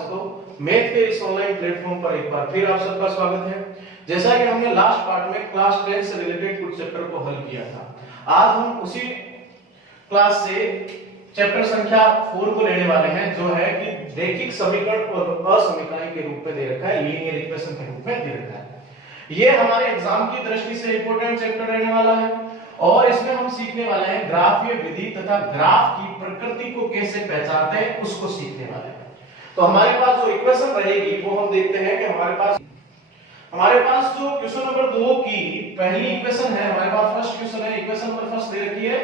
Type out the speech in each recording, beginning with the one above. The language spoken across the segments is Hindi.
दोस्तों, मैथ के इस ऑनलाइन प्लेटफॉर्म पर एक बार फिर आप सबका स्वागत है। जैसा कि हमने लास्ट पार्ट में क्लास 10 से रिलेटेड कुछ चैप्टर को हल किया था, आज हम उसी क्लास से चैप्टर संख्या 4 को लेने वाले हैं, जो है कि रैखिक समीकरण और असमीकरण के रूप में दे रखा है, लीनियर इक्वेशन के रूप में दे रखा है। ये हमारे एग्जाम की दृष्टि से इंपॉर्टेंट चैप्टर रहने वाला है और इसमें हम सीखने वाले हैं ग्राफीय विधि तथा ग्राफ की प्रकृति को कैसे पहचानते हैं, उसको सीखने वाले हैं। तो हमारे पास जो इक्वेशन रहेगी वो हम देखते हैं कि हमारे पास जो क्वेश्चन नंबर 2 की पहली इक्वेशन है, हमारे पास फर्स्ट क्वेश्चन है, इक्वेशन नंबर फर्स्ट दे रखी है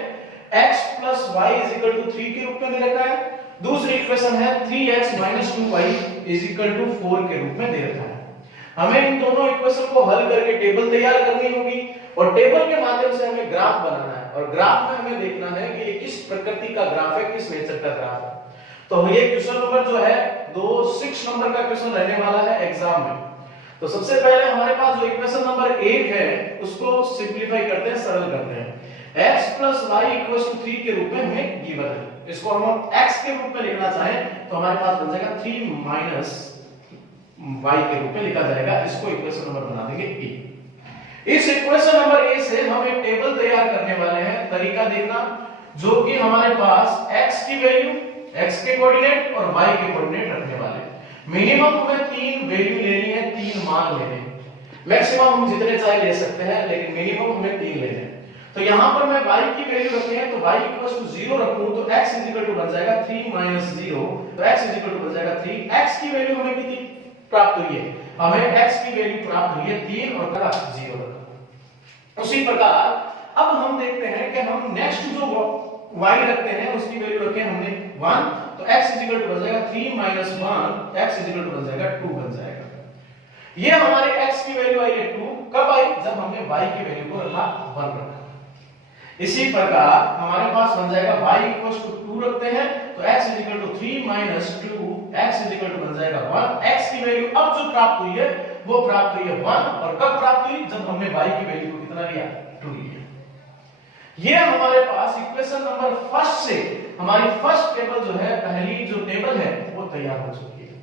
x + y = 3 के रूप में दे रखा है। दूसरी इक्वेशन है 3x - 2y = 4 के रूप में दे रखा है। हमें इन दोनों इक्वेशन को हल करके टेबल तैयार करनी होगी और टेबल के माध्यम से हमें ग्राफ बनाना है और ग्राफ में हमें देखना है कि ये किस प्रकृति का ग्राफ है, किस नेचर का ग्राफ है। तो ये क्वेश्चन नंबर जो है 6 नंबर का क्वेश्चन रहने वाला है एग्जाम में। तो सबसे पहले हमारे पास जो इक्वेशन नंबर 1 है उसको सिंपलीफाई करते हैं, सरल करते हैं। x + y = 3 के रूप में हमें गिवन है। इसको हम x के रूप में लिखना चाहें तो हमारे पास बन जाएगा 3 - y के रूप में लिखा जाएगा। इसको इक्वेशन नंबर बना देंगे a। इस इक्वेशन नंबर a से हम एक टेबल तैयार करने वाले हैं। तरीका देखना, जो कि हमारे पास x की वैल्यू, x के कोऑर्डिनेट और y के कोऑर्डिनेट रखने वाले हैं। मिनिमम हमें 3 वैल्यू लेनी है, 3 मान लेने हैं। मैक्सिमम हम जितने चाहे ले सकते हैं, लेकिन मिनिमम हमें 3 लेने हैं। तो यहां पर मैं y की वैल्यू रखे हैं, तो y = 0 रखूं तो x = बन जाएगा 3 - 0, तो x = बन जाएगा 3। x की वैल्यू हमें कितनी प्राप्त हुई है? हमें x की वैल्यू प्राप्त हुई है 3 और का 0 रखा। उसी प्रकार अब हम देखते हैं कि हम नेक्स्ट जो y रखते हैं उसकी वैल्यू रखे हमने 1, तो x = बन जाएगा 3 - 1, x = बन जाएगा 2 बन जाएगा। ये हमारे x की वैल्यू आई है 2, कब आई? जब हमने y की वैल्यू को रखा 1 रखा। इसी प्रकार हमारे पास बन जाएगा y = 2 रखते हैं तो x = 3 - 2, x = बन जाएगा 1। x की वैल्यू अब जो प्राप्त हुई है वो प्राप्त हुई है 1, और कब प्राप्त हुई? जब हमने y की वैल्यू को कितना लिया? 2 लिया। ये हमारे पास इक्वेशन नंबर फर्स्ट से हमारी फर्स्ट टेबल जो है, पहली जो टेबल है वो तैयार हो चुकी है।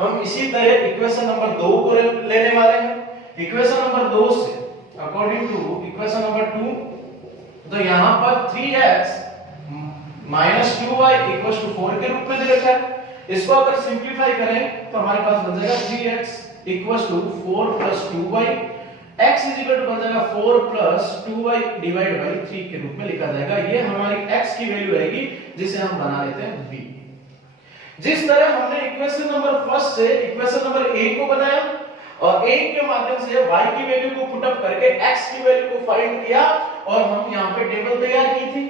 हम इसी तरह इक्वेशन नंबर 2 को लेने वाले हैं। इक्वेशन नंबर 2 से अकॉर्डिंग टू इक्वेशन नंबर 2, तो यहां पर 3x - 2y = 4 के रूप में दे रखा है। इसको अगर सिंपलीफाई करें तो हमारे पास बन जाएगा 3x = 4 + 2y, x = बन जाएगा 4 + 2y / 3 के रूप में लिखा जाएगा। ये हमारी x की वैल्यू रहेगी, जिसे हम बना लेते हैं b। जिस तरह हमने इक्वेशन नंबर फर्स्ट से इक्वेशन नंबर 1 को बनाया और 1 के माध्यम से y की वैल्यू को पुट अप करके x की वैल्यू को फाइंड किया और हम यहां पे टेबल तैयार की थी,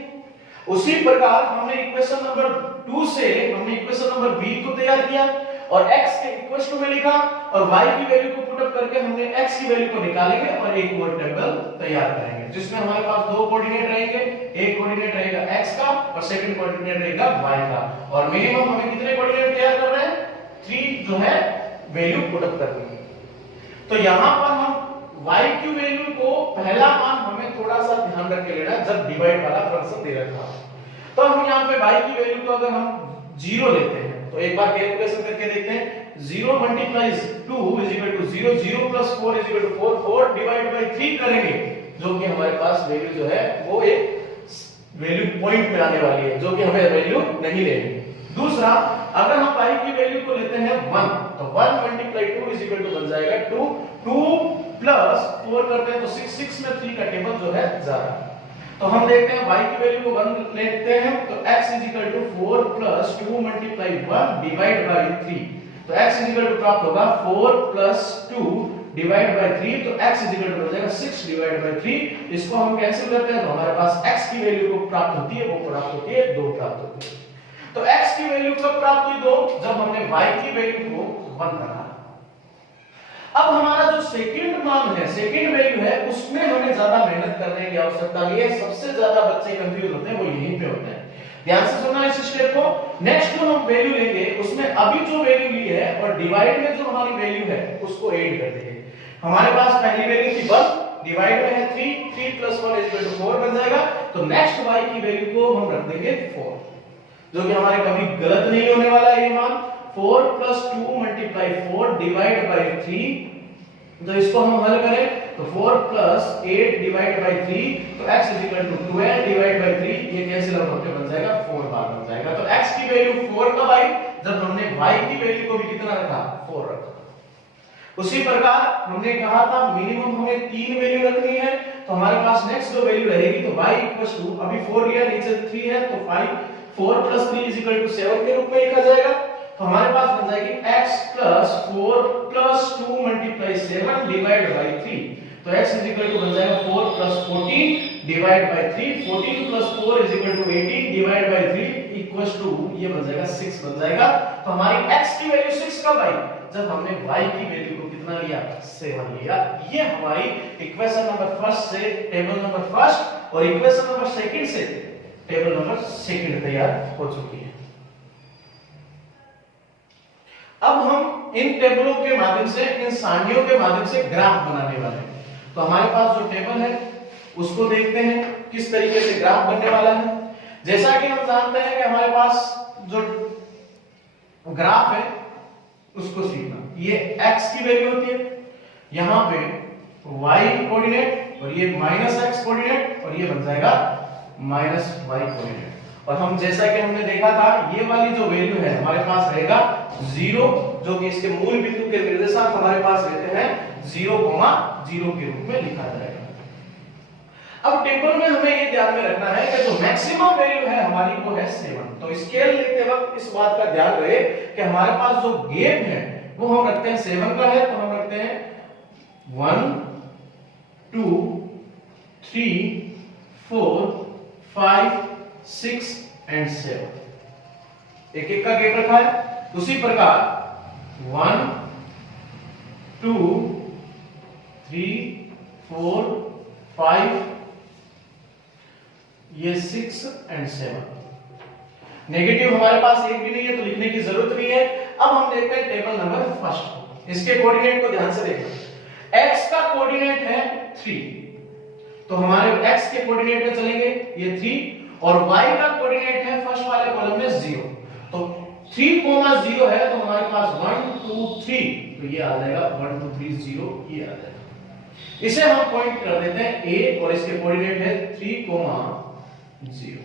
उसी प्रकार हमने इक्वेशन नंबर 2 से हमने इक्वेशन नंबर b को तैयार किया और x के इक्वल टू में लिखा और y की वैल्यू को पुट अप करके हमने x की वैल्यू को निकालेंगे और एक और टेबल तैयार करेंगे, जिसमें हमारे पास 2 कोऑर्डिनेट रहेंगे। एक कोऑर्डिनेट रहेगा x का और सेकंड कोऑर्डिनेट रहेगा y का, और मिनिमम हमें कितने कोऑर्डिनेट तैयार कर रहे हैं? 3 जो है वैल्यू पुट अप करनी है। तो यहां पर हम y की वैल्यू को पहला मान हमें थोड़ा सा ध्यान रख के लेना है, जब डिवाइड वाला फंक्शन दे रखा है। तो हम यहां पे y की वैल्यू को अगर हम 0 लेते हैं तो एक बार कैलकुलेशन करके देखते हैं। 0 × 2 = 0, 0 + 4 = 4, 4 / 3 करेंगे, जो कि हमारे पास वैल्यू जो है वो एक वैल्यू पॉइंट में आने वाली है, जो कि हमें वैल्यू नहीं लेनी। दूसरा, अगर हम y की वैल्यू को लेते हैं 1, तो 1 × 2 = बन जाएगा 2, 2 + 4 करते हैं तो 6, 6 में 3 का टेबल जो है जा रहा है। तो हम देखते हैं y की वैल्यू को 1 लेते हैं तो x = 4 + 2 × 1 / 3, तो x प्राप्त होगा 4 + 2 / 3, तो x हो जाएगा 6 / 3। इसको हम कैंसिल करते हैं तो हमारे पास x की वैल्यू को प्राप्त होती है, वो प्राप्त होती है 2 प्राप्त होती है। तो x की वैल्यू कब प्राप्त हुई? 2, जब हमने y की वैल्यू को 1 रखा। अब हमारा जो सेकंड मान है, सेकंड वैल्यू है, उसमें हमें ज्यादा मेहनत करने की आवश्यकता नहीं है। सबसे ज्यादा बच्चे कंफ्यूज होते हैं वो यहीं पे होते हैं। ध्यान से सुनना इस स्टेप को। नेक्स्ट जो हम वैल्यू लेंगे उसमें अभी जो वैल्यू ली है और डिवाइड में जो हमारी वैल्यू है उसको ऐड कर देंगे। हमारे पास पहली वैल्यू थी 1, डिवाइड में है 3, 3 + 1 = 4 बन जाएगा। तो नेक्स्ट y की वैल्यू को हम रख देंगे 4, जो कि हमारे कभी गलत नहीं होने वाला है। ये मान 4 + 2 × 4 डिवाइड बाय 3, तो इसको हम हल करें तो 4 + 8 डिवाइड बाय 3, तो x = 12 डिवाइड बाय 3, ये कैंसिल आउट होकर बन जाएगा 4 बार बन जाएगा। तो x की वैल्यू 4 कब आई, जब हमने y की वैल्यू को भी कितना रखा, 4 रखा। उसी प्रकार हमने कहा था मिनिमम हमें 3 वैल्यू रखनी है, तो हमारे पास नेक्स्ट जो वैल्यू रहेगी तो y = अभी 4 लिया, नीचे 3 है, तो 4 + 3 = 7 के रूप में लिखा जाएगा। तो हमारे पास बन जाएगी x + 4 + 2 × 7 डिवाइड बाय 3, तो x बन जाएगा 4 + 14 डिवाइड बाय 3, 14 + 4 = 18 डिवाइड बाय 3 = ये बन जाएगा 6 बन जाएगा। तो हमारी x की वैल्यू 6 कब आई, जब हमने y की वैल्यू को कितना लिया, 7 लिया। ये हमारी इक्वेशन नंबर फर्स्ट से टेबल नंबर फर्स्ट और इक्वेशन नंबर सेकंड से टेबल नंबर सेकंड तैयार हो चुकी है। अब हम इन टेबलों के माध्यम से, इन सारणियों के माध्यम से ग्राफ बनाने वाले हैं। तो हमारे पास जो टेबल है उसको देखते हैं किस तरीके से ग्राफ बनने वाला है। जैसा कि हम जानते हैं कि हमारे पास जो ग्राफ है उसको सीखना, ये x की वैल्यू होती है, यहां पे y कोऑर्डिनेट और ये -x कोऑर्डिनेट और ये बन जाएगा -y कोऑर्डिनेट। और हम जैसा कि हमने देखा था ये वाली जो वैल्यू है हमारे पास रहेगा 0, जो कि इसके मूल बिंदु के निर्देशांक हमारे पास रहते हैं 0, 0 के रूप में लिखा जाएगा। अब टेबल में हमें ये ध्यान में रखना है कि जो मैक्सिमम वैल्यू है हमारी वो है 7। तो स्केल लिखते वक्त इस बात का ध्यान रहे कि हमारे पास जो गैप है वो हम रखते हैं 7 का है, तो हम रखते हैं 1 2 3 4 5 6 एंड 7, एक एक का गैप रखा है। उसी प्रकार 1 2 3 4 5 ये 6 एंड 7, नेगेटिव हमारे पास एक भी नहीं है तो लिखने की जरूरत नहीं है। अब हम देखते हैं टेबल नंबर फर्स्ट, इसके कोऑर्डिनेट को ध्यान से देखना। x का कोऑर्डिनेट है 3, तो हमारे x के कोऑर्डिनेट में चलेंगे ये 3, और y का कोऑर्डिनेट है फर्स्ट वाले कॉलम में 0, तो 3, 0 है, तो हमारे पास 1 2 3, तो ये आ जाएगा 1 2 3 0, ये आ जाएगा। इसे हम पॉइंट कर देते हैं a और इसके कोऑर्डिनेट है 3, 0।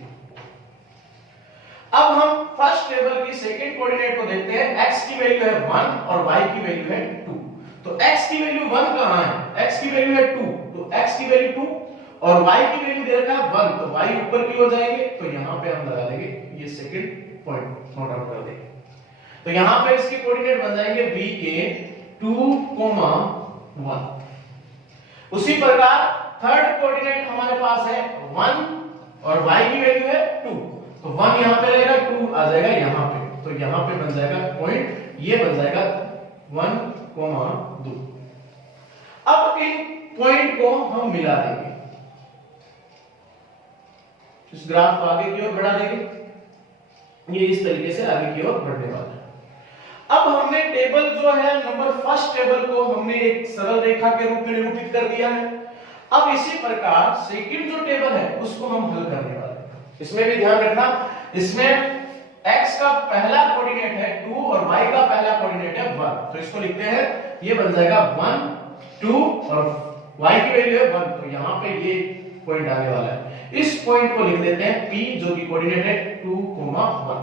अब हम फर्स्ट टेबल की सेकंड कोऑर्डिनेट को देखते हैं। x की वैल्यू है 1 और y की वैल्यू है 2, तो x की वैल्यू 1 कहां है, x की वैल्यू है 2, तो x की वैल्यू 2 और y की वैल्यू दे रखा है 1, तो y ऊपर की ओर जाएंगे, तो यहां पे हम लगा देंगे ये सेकंड पॉइंट नोट आउट कर देंगे। तो यहां पे इसके कोऑर्डिनेट बन जाएंगे b के 2, 1। उसी प्रकार थर्ड कोऑर्डिनेट हमारे पास है 1 और y की वैल्यू है 2, तो 1 यहां पे रहेगा, 2 आ जाएगा यहां पे, तो यहां पे बन जाएगा पॉइंट, ये बन जाएगा 1, 2। अब इन पॉइंट को हम मिला देंगे, इस ग्राफ को आगे की ओर बढ़ा देंगे, ये इस तरीके से आगे की ओर बढ़ने वाला है। अब हमने टेबल जो है नंबर फर्स्ट टेबल को हमने एक सरल रेखा के रूप में निरूपित कर दिया है। अब इसी प्रकार सेकंड जो टेबल है उसको हम हल करने वाले हैं। इसमें भी ध्यान रखना, इसमें x का पहला कोऑर्डिनेट है 2 और y का पहला कोऑर्डिनेट है 1, तो इसको लिखते हैं, ये बन जाएगा 1 2 और y की वैल्यू है 1, तो यहां पे ये पॉइंट आने वाला है। इस पॉइंट को लिख देते हैं p, जो कि कोऑर्डिनेट है 2, 1।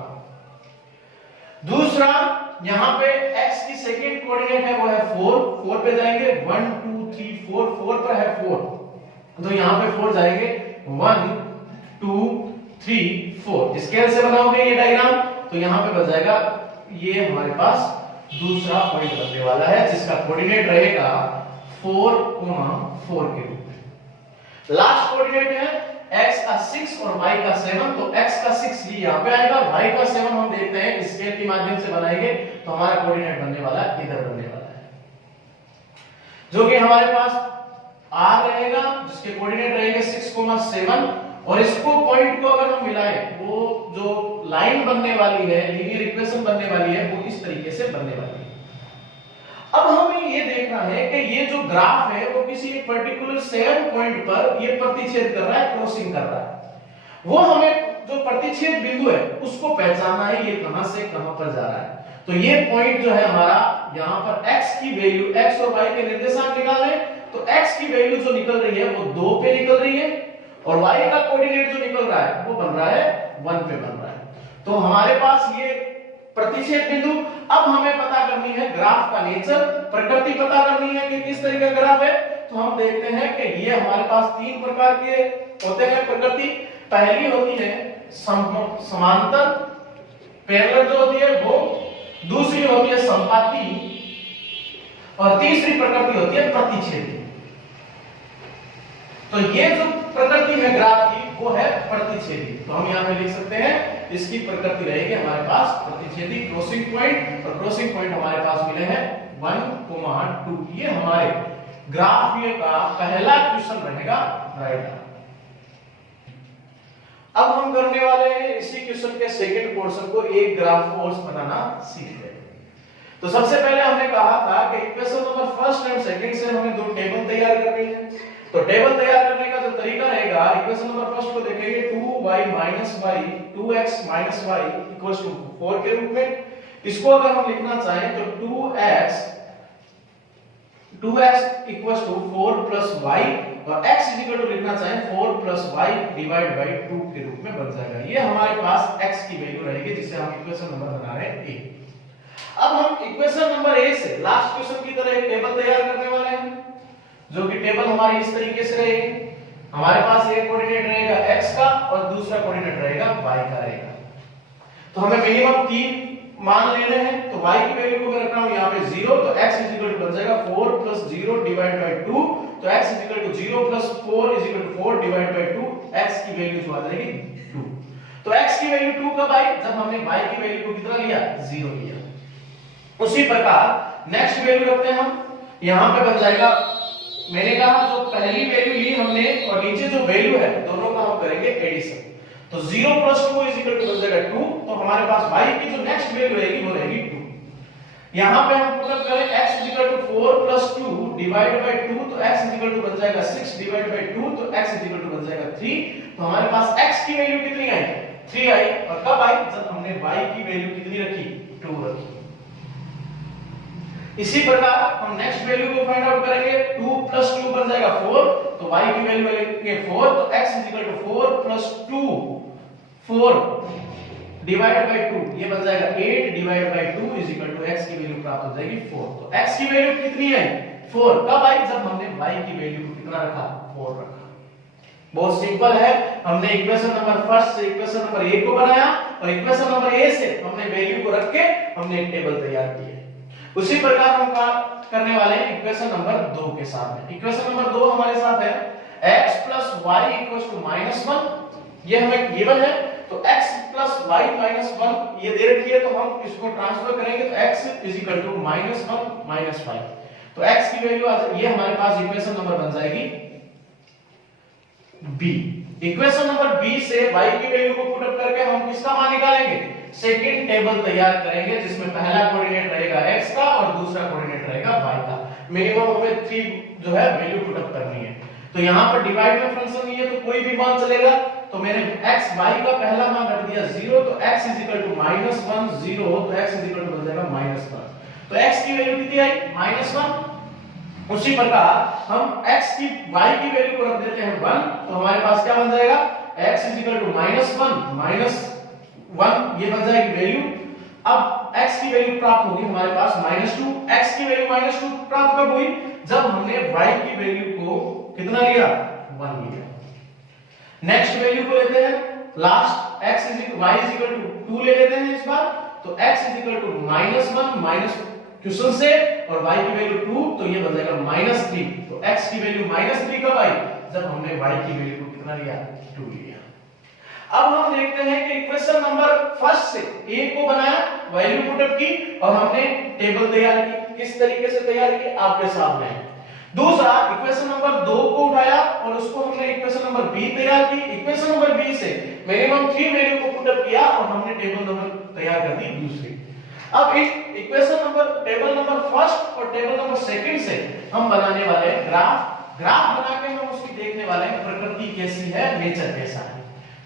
दूसरा यहां पे x की सेकंड कोऑर्डिनेट है वो है 4 पे जाएंगे, 1 2 3 4 पर है 4, तो यहां पे 4 जाएंगे, 1 2 3 4। स्केल से बनाओगे ये डायग्राम, तो यहां पे बन जाएगा, ये हमारे पास दूसरा पॉइंट बनने वाला है जिसका कोऑर्डिनेट रहेगा 4, 4 के रूप में। लास्ट कोऑर्डिनेट है x का 6 और y का 7, तो x का 6 ये यहां पे आएगा, y का 7 हम देखते हैं स्केल के माध्यम से बनाएंगे, तो हमारा कोऑर्डिनेट बनने वाला है, इधर बनने वाला है, जो कि हमारे पास r रहेगा, जिसके कोऑर्डिनेट रहेंगे 6, 7, और इसको पॉइंट को अगर हम मिलाएं, वो जो लाइन बनने वाली है, लीनियर इक्वेशन बनने वाली है, वो इस तरीके से बनने वाली है। अब हमें ये देखना है कि ये जो ग्राफ है वो किसी एक पर्टिकुलर 7 पॉइंट पर ये प्रतिच्छेद कर रहा है, क्रॉसिंग कर रहा है, वो हमें जो प्रतिच्छेद बिंदु है उसको पहचानना है, ये कहां से कहां पर जा रहा है। तो ये पॉइंट जो है हमारा यहाँ पर x की वैल्यू, x और y के निर्देशांक निकालने, तो x की वैल्यू जो निकल रही है वो 2 पे निकल रही है और y का कोऑर्डिनेट जो निकल रहा है वो बन रहा है 1 पे बन रहा है। तो हमारे पास ये प्रतिच्छेद बिंदु। अब हमें पता करनी है ग्राफ का नेचर, प्रकृति पता करनी है कि किस तरह का ग्राफ है। तो हम देखते हैं कि ये हमारे पास 3 प्रकार के होते हैं प्रकृति। पहली होती है समांतर पैरेलल जो होती है वो, दूसरी होती है संपाती और तीसरी प्रकृति होती है प्रतिच्छेदी। तो ये जो प्रकृति है ग्राफ की वो है प्रतिच्छेदी। तो हम यहां पे लिख सकते हैं इसकी प्रकृति रहेगी हमारे पास प्रतिच्छेदी क्रॉसिंग पॉइंट, और क्रॉसिंग पॉइंट हमारे पास मिले हैं 1, 2। ये हमारे ग्राफ का पहला क्वेश्चन रहेगा राइट। अब हम करने वाले हैं इसी क्वेश्चन के सेकंड पोर्शन को, एक ग्राफ फोर्स बनाना सीखते हैं। तो सबसे पहले हमने कहा था कि equation number first and second से हमें दो टेबल तैयार करनी है। तो टेबल तैयार करने का जो तरीका रहेगा, इक्वेशन नंबर फर्स्ट को देखेंगे 2y - y 2x - y = 4 के रूप में। इसको अगर हम लिखना चाहें तो 2x = 4 + y और x लिखना चाहें 4 + y / 2 के रूप में बन जाएगा। ये हमारे पास x की वैल्यू रहेगी जिसे हम इक्वेशन नंबर बना रहे हैं a। अब हम इक्वेशन नंबर a से लास्ट क्वेश्चन की तरह एक टेबल तैयार करने वाले हैं, जो कि टेबल हमारी इस तरीके से रहेगी। हमारे पास एक कोऑर्डिनेट रहेगा x का और दूसरा कोऑर्डिनेट रहेगा y का रहेगा। तो हमें मिनिमम 3 मान लेने हैं। तो y की वैल्यू को मैं रख रहा हूं यहां पे 0, तो x बन जाएगा 4 + 0 / 2। तो x 0 + 4 = 4 / 2। x की वैल्यू जो आ जाएगी 2। तो x की वैल्यू 2 कब आई? जब हमने y की वैल्यू को कितना लिया? 0 लिया। उसी प्रकार नेक्स्ट वैल्यू रखते हैं हम, यहां पे बन जाएगा, मैंने कहा जो पहली वैल्यू ली हमने और नीचे जो वैल्यू है दोनों का हम करेंगे एडिशन। तो 0 + 2 बन जाएगा 2। तो हमारे पास y की जो नेक्स्ट वैल्यू रहेगी वो रहेगी 2। यहां पे हम पुट अप करें x 4 + 2 / 2। तो x बन जाएगा 6 / 2। तो x बन जाएगा 3। तो हमारे पास x की वैल्यू कितनी आई? 3 आई। और कब आई? जब हमने y की वैल्यू कितनी रखी? 2 रखी। इसी प्रकार हम नेक्स्ट वैल्यू को फाइंड आउट करेंगे। 2 + 2 बन जाएगा 4। तो y की वैल्यू लेंगे 4। तो x 4 + 2 4 / 2 ये बन जाएगा 8 / 2 x की वैल्यू प्राप्त हो जाएगी 4। तो x की वैल्यू कितनी आई? 4। कब आई? जब हमने y की वैल्यू को कितना रखा? 4 रखा। बहुत सिंपल है। हमने इक्वेशन नंबर फर्स्ट से इक्वेशन नंबर a को बनाया और इक्वेशन नंबर a से हमने वैल्यू को रख के हमने एक टेबल तैयार की है। उसी प्रकार हम करने वाले हैं इक्वेशन नंबर 2 के साथ में। इक्वेशन नंबर 2 हमारे साथ है x + y = -1। ये हमें गिवन है। तो x + y - 1 ये दे रखी है, तो हम इसको ट्रांसफर करेंगे तो x = -1 - 5। तो x की वैल्यू ये हमारे पास इक्वेशन नंबर बन जाएगी b। इक्वेशन नंबर b से y की वैल्यू को पुट अप करके हम किसका मान निकालेंगे? सेकंड टेबल तैयार करेंगे जिसमें पहला कोऑर्डिनेट रहेगा x का और दूसरा कोऑर्डिनेट रहेगा y का। मिनिमम हमें 3 जो है वैल्यू पुट अप करनी है। तो यहां पर डिवाइड में फंक्शन नहीं है तो कोई भी मान चलेगा। तो मैंने x y का पहला मान रख दिया 0। तो x -1 0। तो x बन जाएगा -1। तो x की वैल्यू कितनी आई? -1। उसी प्रकार हम x की y की वैल्यू को रख देते हैं 1। तो हमारे पास क्या बन जाएगा? x -1 1 ये बन जाएगी वैल्यू। अब x की वैल्यू प्राप्त होगी हमारे पास -2। x की वैल्यू -2 प्राप्त कब हुई? जब हमने y की वैल्यू को कितना लिया? 1 लिया। नेक्स्ट वैल्यू को लेते हैं लास्ट, x y 2 ले लेते हैं इस बार। तो x -1 क्वेश्चन से और y की वैल्यू 2। तो ये बन जाएगा -3। तो x की वैल्यू -3 कब आई? जब हमने y की वैल्यू को कितना लिया? 2 लिया। अब हम देखते हैं कि इक्वेशन नंबर फर्स्ट से a को बनाया, वैल्यू पुट अप की और हमने टेबल तैयार की। किस तरीके से तैयार की आपके सामने है। दूसरा इक्वेशन नंबर 2 को उठाया और उसको हमने इक्वेशन नंबर b तैयार की। इक्वेशन नंबर b से मिनिमम 3 वैल्यू को पुट अप किया और हमने टेबल नंबर तैयार कर दी दूसरी। अब इस equation number table number first और टेबल नंबर सेकंड से हम बनाने वाले हैं ग्राफ बना के हम उसकी देखने वाले हैं प्रकृति कैसी है, नेचर कैसा है।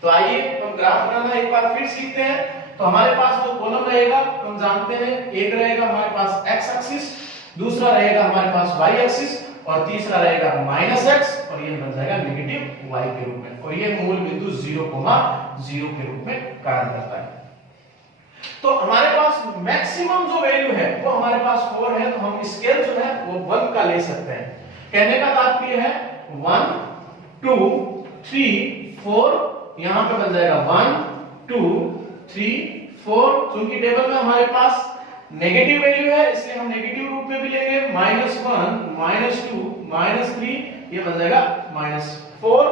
तो आइए हम ग्राफ बनाना एक बार फिर सीखते हैं। तो हमारे पास जो कॉलम रहेगा हम जानते हैं, एक रहेगा हमारे पास x एक्सिस, दूसरा रहेगा हमारे पास y एक्सिस और तीसरा रहेगा -x और ये बन जाएगा नेगेटिव y के रूप में, और ये मूल बिंदु 0,0 के रूप में कार्य करता है। तो हमारे पास मैक्सिमम जो वैल्यू है वो हमारे पास 4 है, तो हम स्केल जो है वो 1 का ले सकते हैं। कहने का तात्पर्य है 1 2 3 4, यहां पे बन जाएगा 1 2 3 4। क्योंकि टेबल में हमारे पास नेगेटिव वैल्यू है इसलिए हम नेगेटिव रूप में भी लेंगे, -1 -2 -3, ये बन जाएगा -4।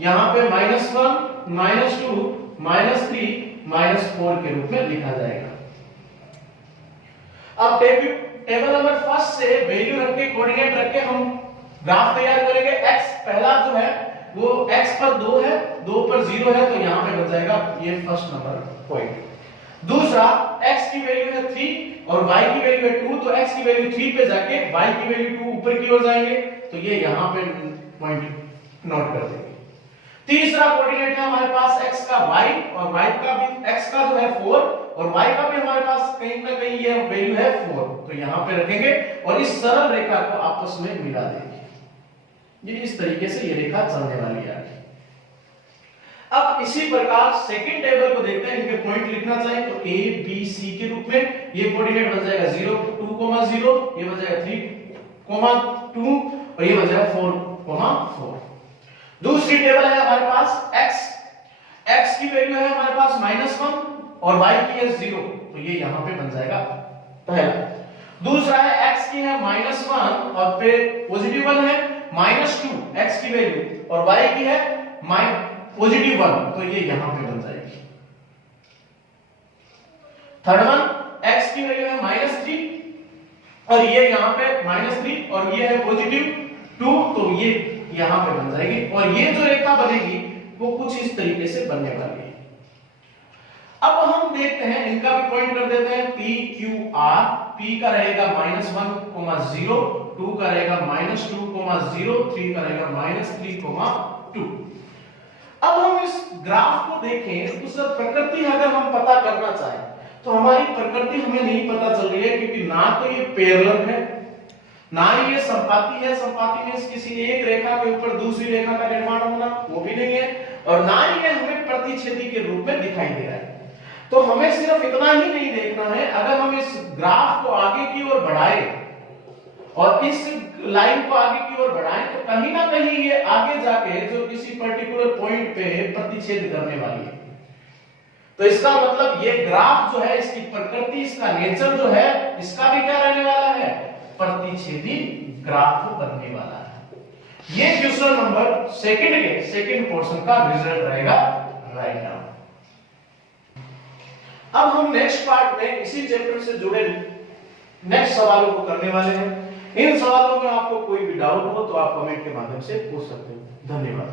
यहां पे -1 -2 -3 -4 के रूप में लिखा जाएगा। अब टेबल नंबर फर्स्ट से वैल्यू रख के, कोऑर्डिनेट रख के हम ग्राफ तैयार करेंगे। x पहला जो है वो x पर 2 है, 2 पर 0 है, तो यहां पे बन जाएगा ये फर्स्ट नंबर पॉइंट। दूसरा x की वैल्यू है 3 और y की वैल्यू है 2, तो x की वैल्यू 3 पे जाके y की वैल्यू 2 ऊपर की ओर जाएंगे, तो ये यहां पे पॉइंट नोट कर देंगे। तीसरा कोऑर्डिनेट है हमारे पास x का y और y का भी, x का जो है 4 और y का भी हमारे पास कहीं ना कहीं ये वैल्यू है 4, तो यहां पे रखेंगे और इस सरल रेखा को आपस में मिला देंगे। ये इस तरीके से ये रेखा चलने वाली है। अब इसी प्रकार सेकंड टेबल को देखते हैं, इनके पॉइंट लिखना चाहिए तो a b c के रूप में ये कोऑर्डिनेट बन जाएगा 0 2,0, ये बन जाएगा 3,2 और ये बन जाएगा 4,4। दूसरी टेबल है हमारे पास x की वैल्यू है हमारे पास -1 और y की है 0, तो ये यहां पे बन जाएगा पहला। दूसरा है x की है -1 और फिर पॉजिटिव 1 है, -2 x की वैल्यू और y की है पॉजिटिव 1, तो ये यहां पे बन जाएगी। थर्ड वन x की वैल्यू है -3 और ये यहां पे -3 और ये है पॉजिटिव 2, तो ये यहां पे बन जाएगी। और ये जो रेखा बनेगी वो कुछ इस तरीके से बनने वाली है। अब हम देखते हैं, इनका भी पॉइंट कर देते हैं p q r। p का रहेगा -1,0, 2 का रहेगा -2,0, 3 का रहेगा -3,2। अब हम इस ग्राफ को देखें तो सर प्रकृति अगर हम पता करना चाहें तो हमारी प्रकृति हमें नहीं पता चल रही है, क्योंकि ना तो ये पैरेलल है ना ही ये संपाती है। संपाती में किसी एक रेखा के ऊपर दूसरी रेखा का निर्माण होना वो भी नहीं है, और ना ही ये हमें प्रतिच्छेदी के रूप में दिखाई दे रहा है। तो हमें सिर्फ इतना ही नहीं देखना है, अगर हम इस ग्राफ को आगे की ओर बढ़ाएं और इस लाइन को आगे की ओर बढ़ाएं तो कहीं ना कहीं ये आगे जाके जो किसी पर्टिकुलर पॉइंट पे प्रतिच्छेद करने वाली है। तो इसका मतलब ये ग्राफ जो है, इसकी प्रकृति, इसका नेचर जो है, इसका भी क्या रहने वाला है, प्रतिच्छेदी ग्राफ बनने वाला है। ये क्वेश्चन नंबर सेकंड पोर्शन का रिजल्ट रहेगा राइट नाउ। अब हम नेक्स्ट पार्ट में इसी चैप्टर से जुड़े नेक्स्ट सवालों को करने वाले हैं। इन सवालों में आपको कोई भी डाउट हो तो आप कमेंट के माध्यम से पूछ सकते हैं। धन्यवाद।